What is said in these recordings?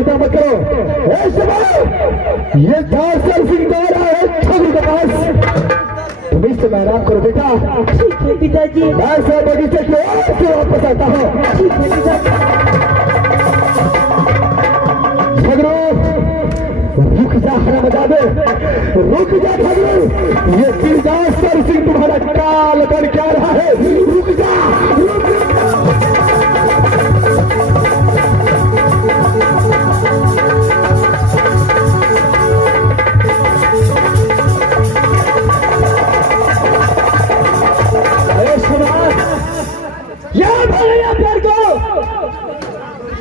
चिंता मत करो। ए सुबह, ये दासर सिंह द्वारा है ठग के पास। तुम इससे मैदान करो बेटा। ठीक है पिताजी। मैं सब बगीचे की ओर से वापस आता हूँ। ठीक है पिताजी। झगड़ो रुक जा, हरामजादे रुक जा झगड़ो। ये दासर सिंह तुम्हारा काल बन क्या रहा है। रुक जा, रुक जा।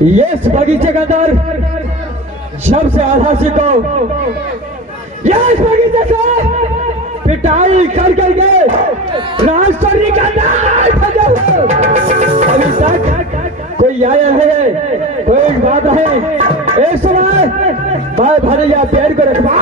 ये इस बगीचे का अंदर जब से आधा सीखो, ये इस बगीचे से पिटाई कर करके राजस्थानी का नाम भजा हो। अभी तक कोई आया है, कोई बात है। एक समय मैं भरैया पेड़ को रखवा।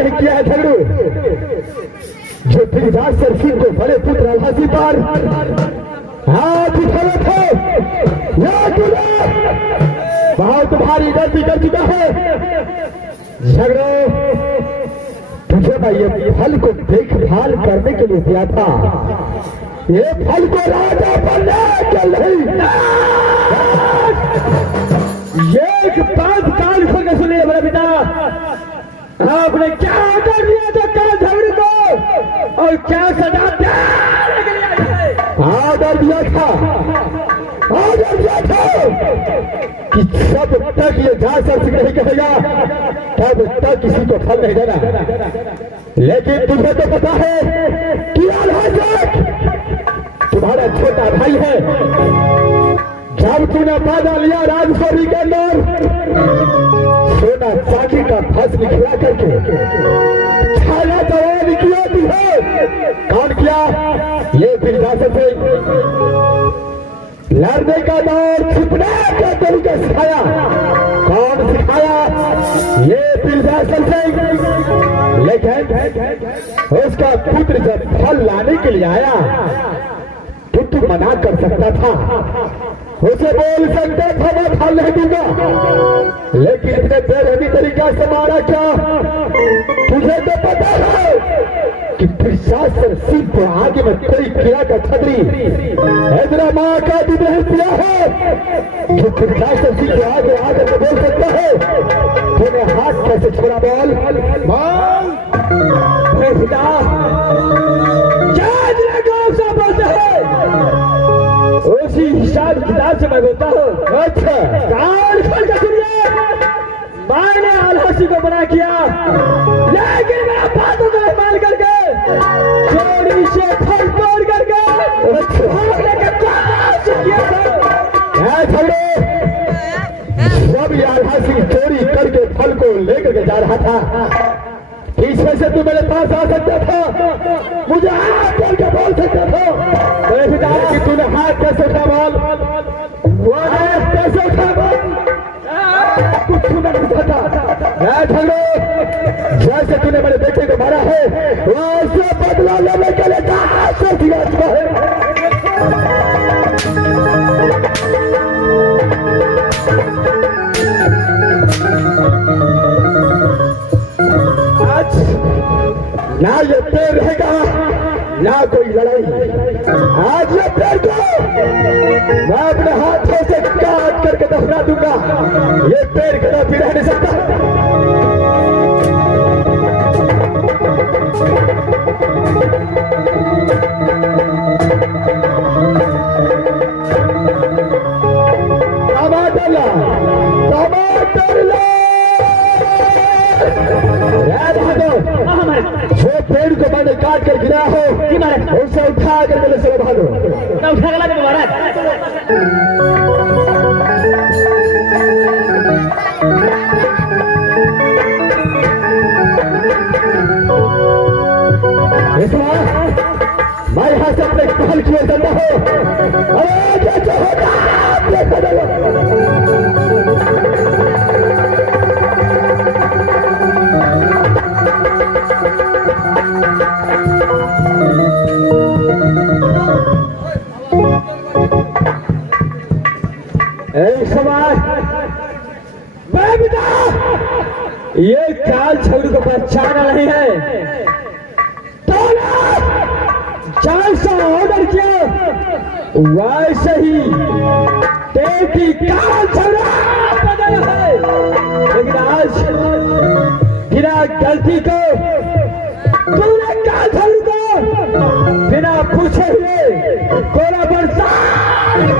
नहीं किया है झगड़ू, जो त्रिदासर सिंह को बड़े पुत्र आभासी पर हाथ उठाए थे, बहुत भारी गलती कर चुका है झगड़ू। तुझे मैं ये फल को देखभाल करने के लिए दिया था, ये फल को राजा बनने के लिए। एक बात कान खोल के सुनिए मेरे पिता, आपने क्या ऑर्डर दिया था काल झगड़ू को और क्या सजा ऑर्डर दिया था? ऑर्डर दिया था कि जब तक ये झांसर सिंह नहीं कहेगा तब तक किसी को फल नहीं देना। लेकिन तुझे तो पता है कि तुम्हारा छोटा भाई है, जब तूने वादा लिया राजसौरी के अंदर सोना चांदी का फस निकला करके छाया जवान किया तुझे, कौन किया? ये त्रिदासर सिंह लड़ने का दौर छिपने का तरीका सिखाया। कौन सिखाया? ये त्रिदासर सिंह। लेकिन उसका पुत्र जब फल लाने के लिए आया तो तू मना कर सकता था, उसे बोल सकता था मैं फल नहीं दूंगा, लेकिन इतने बेरहमी तरीका से मारा क्या? तुझे तो पता है कि प्रशासन सिंह को आगे में कोई कीड़ा का छतरी इतना माँ का दूध नहीं पिया है जो प्रशासन सिंह को आगे आगे में बोल सकता है। तूने हाथ कैसे छोड़ा? बोल उसी हिसाब किताब से मैं बोलता हूँ। अच्छा कान खोल के सुनिए, मैंने आलसी को बना किया, लेकिन मेरा बातों को इस्तेमाल करके चोरी से फल तोड़ करके भागने के कोशिश किया था। जब ये आलसी चोरी करके फल को लेकर के जा रहा था, पीछे से तू मेरे पास आ सकता था, मुझे हाथ बोल के बोल सकता था कि तूने हाथ कैसे उठा? बोल वो कैसे उठा? बोल कुछ नहीं सकता। झगड़ो जैसे तूने मेरे बेटे को मारा है वैसे बदला लेने के लिए कहा से दिया है। आज ना ये पेड़ रहेगा ना कोई लड़ाई। आज ये पेड़ को मैं अपने हाथों से काट करके दफना दूंगा। ये पेड़ कदा भी रह नहीं सकता। टमाटर ला, टमाटर ला। जो पेड़ को मैंने काट कर गिरा हो उसे उठा कर मेरे से भागो। उठा कर मैं यहाँ से अपने पहल किए जाता हूँ। अरे जो होगा ये काल झगड़ू को पहचाना नहीं है तो जैसा ऑर्डर किया वैसे ही तेरी काल झगड़ा बदल है। लेकिन आज बिना गलती को तूने काल झगड़ू को बिना पूछे हुए कोरा बरसात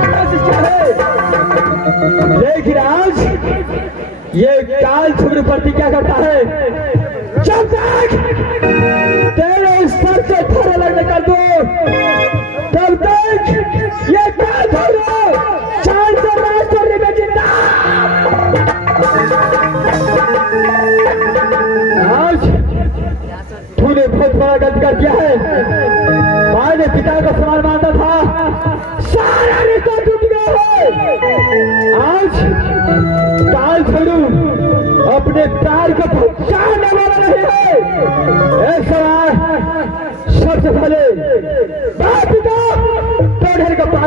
कोशिश किया है। लेकिन आज ये काल झगड़ू प्रतिज्ञा करता है जब तक तेरे सर से थोड़ा लगने कर दो तब तक ये काल झगड़ू चाल से राष्ट्र में जिंदा। आज तूने बहुत बड़ा गलती कर दिया है। मैंने पिता का सवाल मानता था, सारा रिश्ता टूट गया है। आज काल झगड़ू अपने प्यार को पहचानने वाला नहीं है।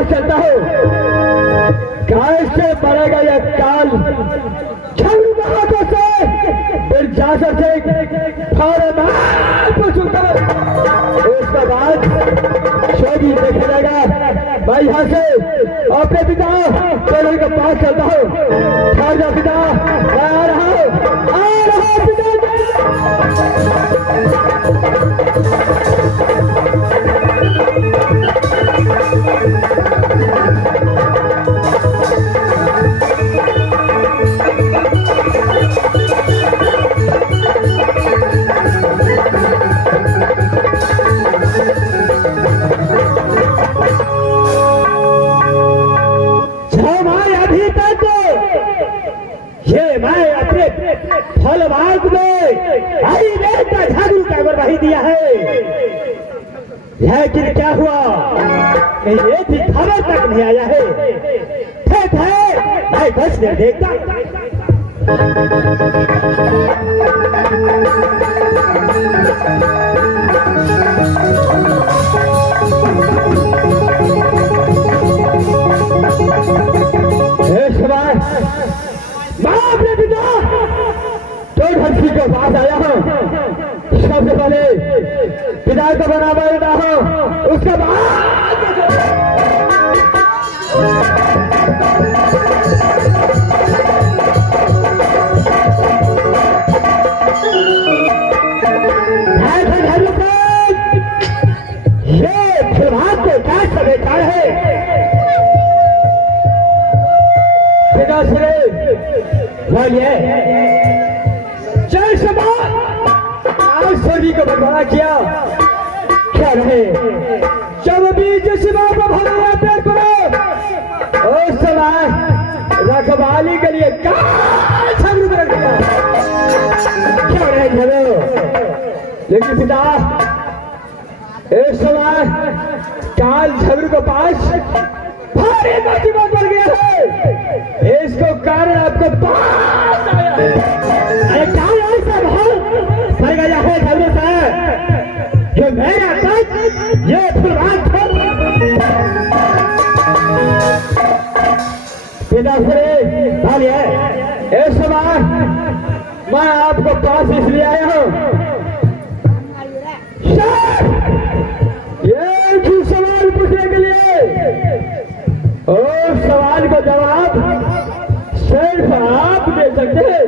पास चलता हूँ, कैसे पड़ेगा यह काल झगड़ू महातो से बिरजासर से उसके बाद शोगी देखा जाएगा। मैं यहाँ से अपने पिता टेलर के पास चलता हूँ। ठहर जा पिता, मैं आ रहा हूँ पिता। फलबाग में आई बेटा झाड़ू का बरवाही दिया है, लेकिन क्या हुआ ये भी खबर तक नहीं आया है। ठीक है, मैं बस नहीं देखता। के पास आया हूँ, सबसे पहले पिता का बना देता हूँ, उसके बाद ये फिलहाल को क्या समाचार है। पिता श्री बोलिए। सभी को बंटवारा किया क्या रहे, जब बीज शिवा को भरया पेड़ करो उस समय रखवाली के लिए झगड़ू कर दिया क्या रहे झगड़ो। लेकिन पिता इस समय काल झगड़ू के पास भारी मुसीबत बढ़ गया है, इसको कारण आपको पास आया है। अरे क्या ऐसा भाव गया है झगड़े से जो मेरा तक ये फुलवान पिता श्री इस समय मैं आपको पास इसलिए आया हूँ, ये भी सवाल पूछने के लिए। उस सवाल का जवाब सिर्फ आप दे सकते हैं।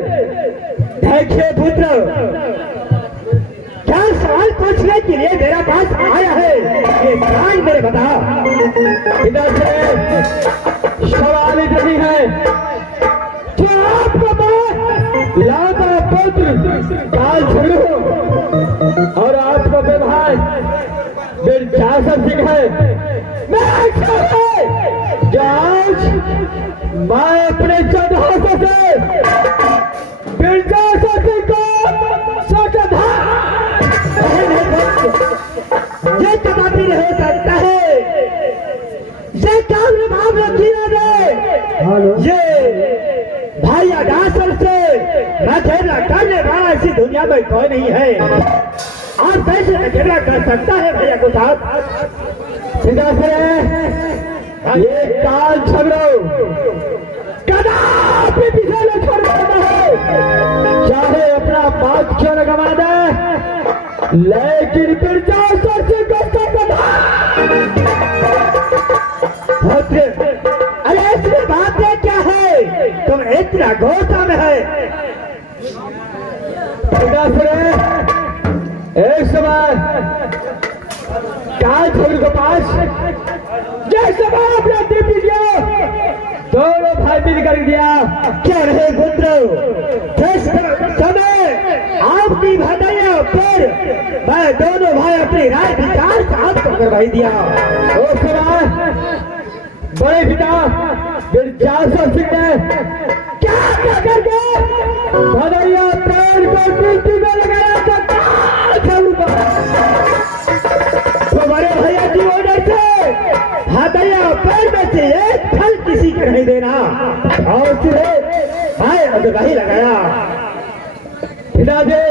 देखिए पुत्र, क्या सवाल पूछने के लिए मेरा पास आया है, ये सवाल मेरे बता। इधर से सवाल नहीं है, जो आपको पास लाता पुत्र काल झगड़ू और आपका व्यवहार बिरजासर सिंह है। मैं मैं अपने जगहों से बिरजासर सिंह को ये कदापि नहीं हो सकता है, ये काम भाव रखी दे। ये भाई अडासर से रखेला करने वाला इसी दुनिया में कोई नहीं है। आप कैसे रखेला कर सकता है भैया को साथ सीधा से ये काल झगड़ो कदापि पीछे न छोड़ सकता है, चाहे अपना बात क्यों न गवा दे, लेकिन बिरजासर सिंह को अरे इसमें बातें क्या है, तुम इतना गुस्सा में है। एक समय काल झगड़ू के पास जैसे आपने ड्यूटी दिया, दोनों भाई मिल कर दिया क्या रहे पुत्र। समय आपकी भदैया पर मैं दोनों भाई अपनी राय विचार साथ करवाई दिया। उस समय बड़े पिता बिरजासर सिंह ने क्या क्या करके भदैया पेड़ को ड्यूटी में लगाया था। तो बड़े भैया की ऑर्डर से भदैया पेड़ में से एक फल किसी को नहीं देना और सिर्फ भाई अगवाही लगाया। पिताजी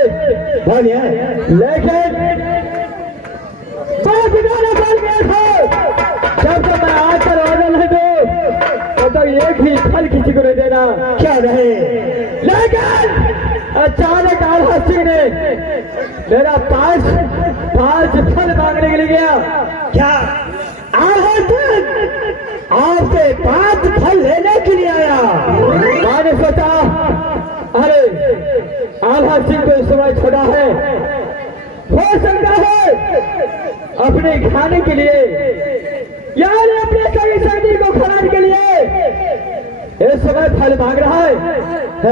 बोलिए, लेकिन मैं पिता ने बोल गया था जब मैं आकर मेरा पांच फल मांगने के लिए गया। क्या आपसे 5 फल लेने के लिए आया? मैंने सोचा अरे आल्हा सिंह को इस समय छोड़ा है, हो सकता है अपने खाने के लिए यार अपने सही सर्दी को खिलाने के लिए इस समय फल मांग रहा है।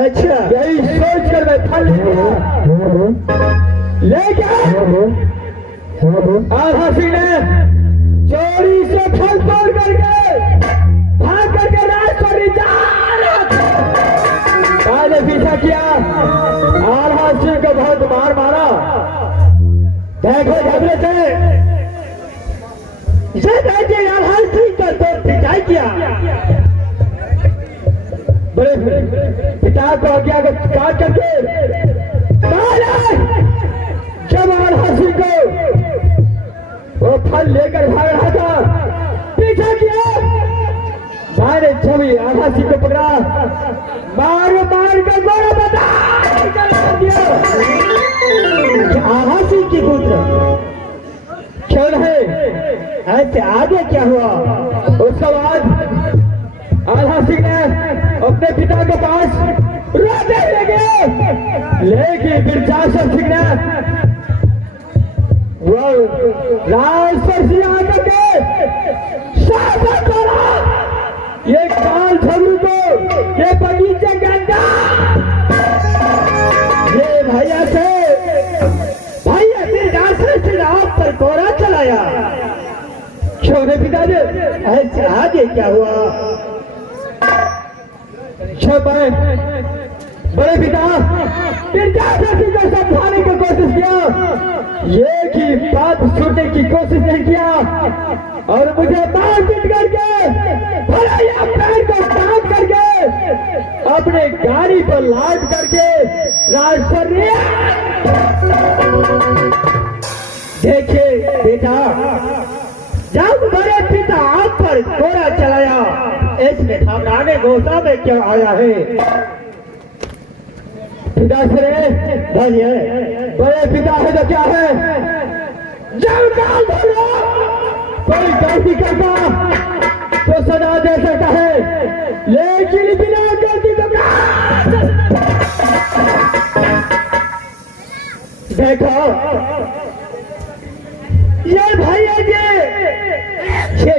अच्छा, यही सोच कर मैं फल लेकर आल्हा सिंह ने चोरी से फल तोड़ करके भाग करके राजपुरी जा मैंने पीछा किया। आल्हा सिंह को बहुत मार मारा। देखो झगड़े से आल्हा सिंह का तो पिटाई किया। बड़े पिता को आज्ञा को काट करके जब आल्हा सिंह को वो फल लेकर भाग रहा था, पीछा किया। मैंने छवि आल्हा सिंह को पकड़ा, मार कर गोला बता दिया। आल्हा सिंह की पुत्र क्यों है? ऐसे आगे क्या हुआ? उसके बाद आल्हा सिंह ने अपने पिता के पास रोते लगे, लेकिन बिरजासर सिंह ने वो राजपुर से आकर के शासन करा। ये काल झगड़ू को ये बगीचे के अंदर ये भैया बिरजासर सिंह आप पर कोरा चलाया। क्यों है पिताजी? ऐसे आगे क्या हुआ? बड़े पिता बिरजासर सिंह को समझाने की कोशिश किया, ये की बात सुनने की कोशिश नहीं किया और मुझे मारपीट करके भला पैर को काट करके अपने गाड़ी पर लाद करके राजपुर देखिए बेटा, जब बड़े पिता आप पर कोरा चलाया, इसमें घबराने गोसा में क्या आया है? पिता से बोलिए। बड़े पिता है तो क्या है? जब काल धरो कोई गलती करता तो सजा दे सकता है, लेकिन बिना गलती तो देखो ये भैया जी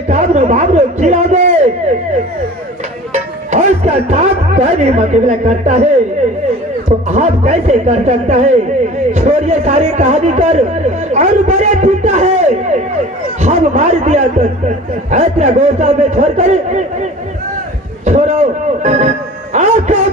बाबरो खिला दे और उसका साथ पहले मुकाबला करता है तो आप कैसे कर सकता है? छोड़िए सारी कहानी कर और बड़े पिता है हम मार दिया तो ऐसा गोसा में छोड़कर छोड़ो आंखों